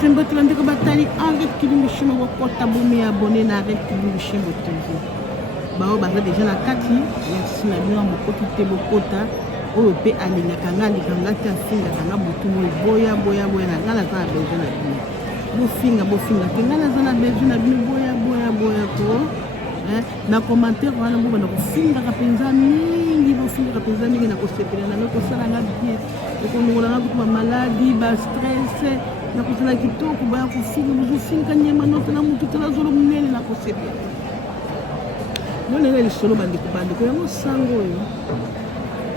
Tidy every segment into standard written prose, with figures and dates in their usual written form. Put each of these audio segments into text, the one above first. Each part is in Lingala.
Tembo tulandeko batali arrête kilingi shimo bokota bumi abonné na arrête kilingi shimo TV. Bao baza déjà na kati ya sina bino mokoti te bokota oyo pe alingaka nga likanga te afingaka nga butu moi boya na nga naza na besoin na bino. Bofinga te nga naza na besoin na bino boya ko. Na commentaire wana mbo bana kofingaka penza mingi na kosepela na kosala nga bien. Okonongola nga kutu ba maladie ba stress na kusala kitoko baya kufinga nyema note na mutu tala zolo munene na kosepela. Mwana nga lisolo bandiko yango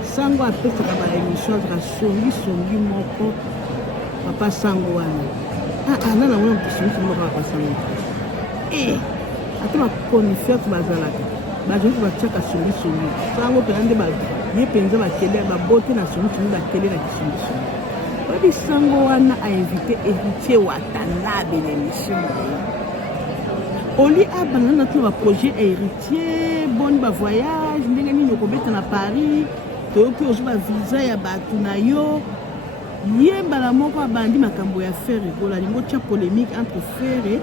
sango apesaka ba émission za songi moko papa sango wana nana mwana mtusumisi moko papa sango ata baconiferte bazalaka bazoki batiaka songi sango mpenza nde ye mpenza bakele babote na songi bakele na kisongisongi babi sango wana ainvité héritier watanabe na émission oli abana na tuna baprojet héritier boni bavoyage ndenge nini okobeta na Paris toyoki ozwi bavisa ya bato na yo ye mbala moko abandi makambo ya Frère Rigola alingo tia polémique entre frère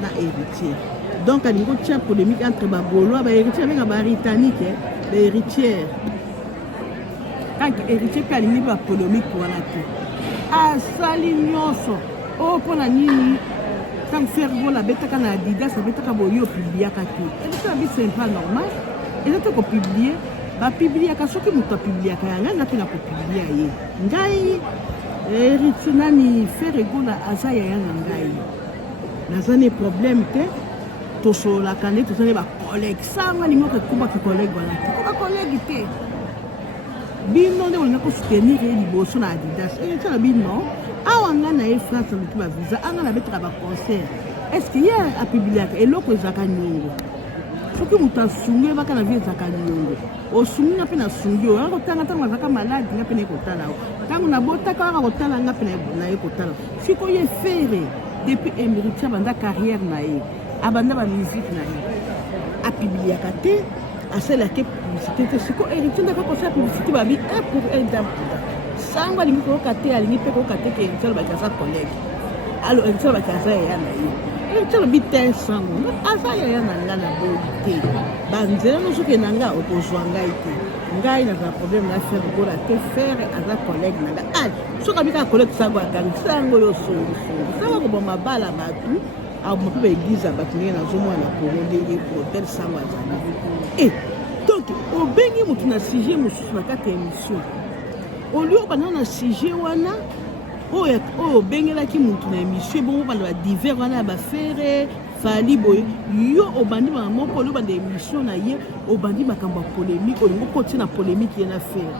na héritier donc alingo tia polémique entre bagaulois bahéritier abenga babritannique bahéritière kaka héritier mpe alingi bapolémique wana te asali nyonso oyo mpona nini ntango Frère Rigola abetaka na Adidas abetaka boye opubliaka te elisa bi sympa normal eza te kopiblie bapibliaka soki moto apibliaka yanga nga mpe na kopiblia ye ngai héritier nani Frère Rigola aza yaya na ngai naza ne problème te tosololaka nde toza ne bacollègue sanga lingoka ekobaki collègue wana te koka collègue te bino nde olinga kosoutenir ye liboso na Adidas eza na bino awa nga na ye France aluki bavisa anga nabetaka baconcert estce ye apibliaka eloko ezalaka niongo soki moto asungi ebaka na vie ezalaka niongo osungi nga mpe nasungi oyo anga kotala ntango azalaka maladi nga mpe na ye kotala o ntango nabotaka anga kotala nga mpe na ye kotala siko ye fere depuis émérite abanda carrière na ye abanda bamusike na ye apibliaka te asalaki publicité te siko héritier ndaka kosala publicité babi un pour un dame sango alingi koyoka te alingi mpe koyoka te ke héritier alobaki aza collègue alo héritier alobaki aza yaya na ye héritier alobi te sango aza yaya na nga na boyi te banzela no soki na nga okozwa ngai te ngai nazala problème na Frère Rigola te frère aza collègue na nga soki abi kaka collègue sango akangi sango oyo songisongi sango akoboma bala batu aboma mpe baeglise ya bato ndenge nazomona na Congo ndenge hotel sango azali donc obengi motu na sujet mosusu na kati ya émission olio bana na sujet wana oyo obengelaki motu na émission ebongo bana badivers wana ya bafere fali boye yo obandi bana moko olio banda émission na ye obandi makambo ya polémique olingo kotie na polémique ye na fere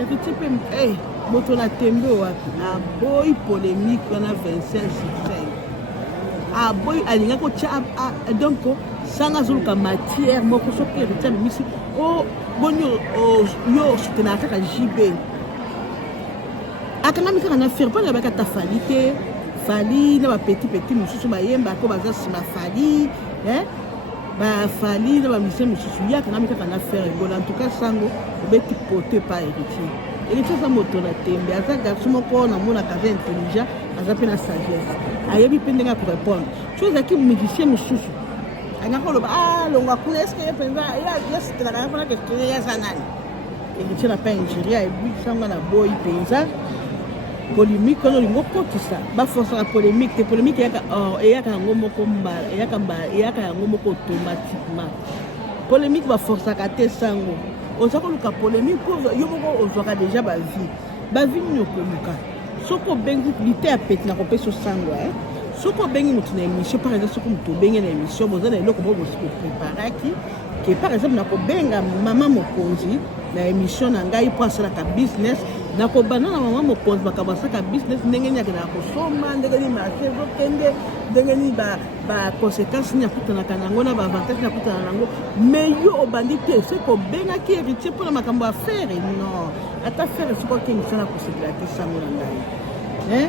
ekiti mpe moto na tembe wapi aboyi polémique wana 25 succès aboyi alinga kotia donc sanga azoluka matière moko soki héritier mimisi boni yo soutenaka kaka JB akangami kaka na faire mpo nabaki ata fali te fali na bapetit mosusu bayembako baza nsima fali bafali na bamisien mosusu ye akangami kaka na Frère Rigola en tout cas sango obeti pote pa héritier aza moto na tembe aza garçon moko namonaka aza intelligent aza mpe na sagesse ayebi mpe ndenge akorépondre so ezalaki musicien mosusu angaka oloba longwa kuna eske ye mpenza yasitelaka nga mpona kestone yaza nani héritier na pa ingérie ayebi sango na boyi mpenza polémique wana olingo okotisa baforcaka polémique te polémique eyaka yango moko mbala eyaka yango moko automatiquement polémique baforcaka te sango oza koluka polémique po yo moko ozwaka déjà bavi nini okoluka soki obengi lite ya peti na kopesa sango soki obengi motu na émission par exemple soki motu obengi na émission boza na eloko moko bopreparaki ke par exemple nakobenga mama mokonzi na émission na ngai mpo asalaka business nakobanda na mama mokonzi makambo asalaka business ndenge nini akendaka kosomba ndenge nini marché ezokende ndenge nini baconséquence nini akutanaka nango na baavantage nini akutana nango mais yo obandi te soki obengaki héritier mpona makambo ya fere non ata fere soki okengisa na kosepela te sango na ngai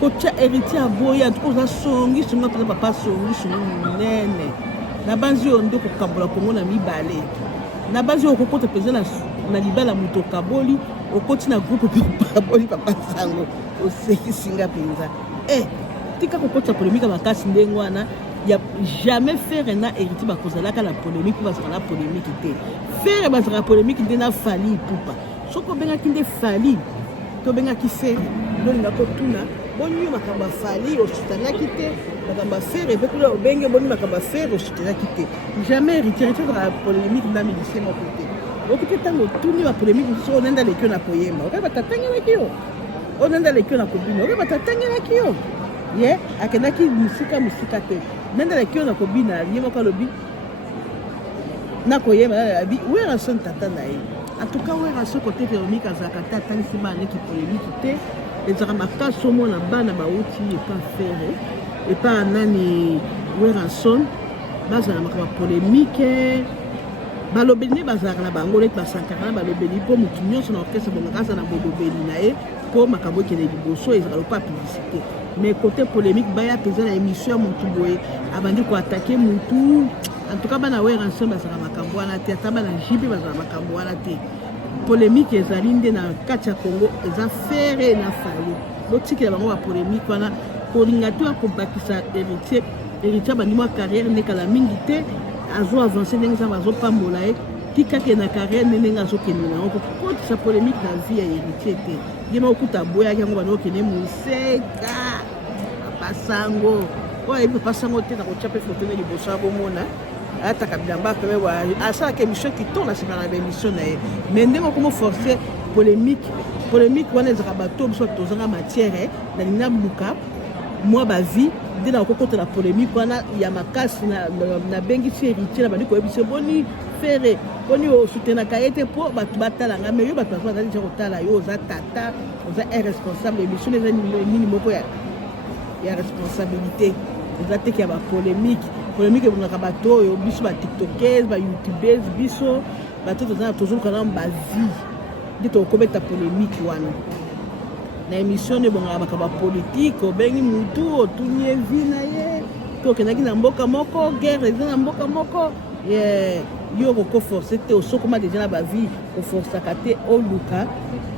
kotia héritier aboya ntuka oza songisongi mpenza papa songisongi monene na banzi oyo nde kokambola kongo na mibale na base okokota mpenza na libala moto okaboli okoti na groupe mpe okaboli papa sango osekisinga mpenza tika kokotisa polémique makasi ndenge wana ya jamais faire na héritier bakozalaka la polémique mpo bazala na polémique te faire bazala polémique nde na fali pupa soki obengaki nde fali to obengaki faire lolinga kotuna bonio makambo ya fali osutanaki te makambo ya faire epe kuna obenge boni makambo ya faire osutanaki te jamais héritier ozala polémique na milicien moko te oki te ntango otuni bapolémique mosusu onenda lekio na koyemba okai batatangelaki yo onenda lekio na kobina okai batatangelaki yo ye akendaki mosika te nenda lekio na kobina ye moko alobi na koyemba abi wera son tata na ye en tout cas wera so côté polémique azalaka te atangisi bana neki polémique te ezalaka makasi omona bana bauti epa fere epa nani wera son bazala makambo polémique balobeli nde bazalaka na bango leki basankaka na balobeli mpo motu nyonso na orkestre bongaka aza na bolobeli na ye mpo makambo ekende liboso ezalaka lopa publicité mais côté polémique baya mpenza na émission ya motu boye abandi koatake motu en tout cas bana wera nson bazalaka makambo wana te ata bana jipe bazalaka makambo wana te polémique ezali nde na kati ya congo eza fere na fali botikela bango bapolémique wana kolinga to ya kobakisa héritier bandimo ya carrière ndekala mingi te azo avancer ndenge nzambe azopambola ye tikake na carrière ndenge azokende nango kokotisa polémique na vie ya héritier te ye ma okuta aboyaki yango bandi okende moseka papasango oyo ayebi papasango te na kotia mpe foto ne liboso ya bomona ataka bilamba peme asalaka émission kitoko na nsima na baémission na ye mais ndenge okomo forcer polémique wana ezalaka bato biso tozanga matière nalingi naluka mwa bavie nde na kokotela polémique wana ya makasi nabengisi héritier na bandi koyebisa boni fere boni osutenaka ye te mpo bato batalanga mais yo bato bazo bazali deja kotala yo oza tata oza irresponsable émission eza nini moko ya responsabilité eza teke ya bapolémique ebongaka bato oyo biso batiktokese bayoutubese biso bato tozoluka na bavie nde tokobeta polémique wana na émission ne bongaka makambo ya politike obengi mutu otuni ye vi na ye to okendaki na mboka moko guerre eza na mboka moko yo kokoforce te osokoma deja na bavie koforsaka te oluka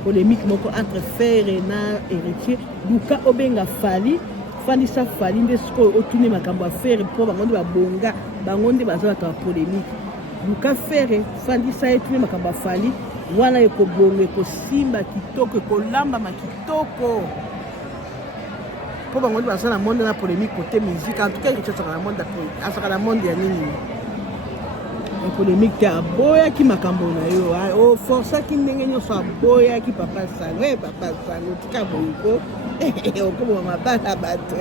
polémique moko entre fere na héritier luka obenga fali fandisa fali nde sikoyo otuni makambo ya fere mpo bango nde babonga bango nde baza bato ya polémique luka fere fandisa ye tuni makambo ya fali wana ekobonga ekosimba kitoko ekolambama kitoko mpo bango nde baza na monde na polémique kote musique en tout cas azaka na monde ya nini polémique te aboyaki makambo na yo oforsaki ndenge nyonso aboyaki papa sango tika boyiko okoboma mabala bato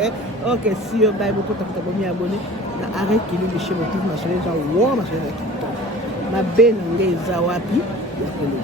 ok si yo bai bokotakuta bomi abone na arrêt kilungi chez motif masolo eza wo masolo eza kitoko mabe na nge eza wapi ya koloba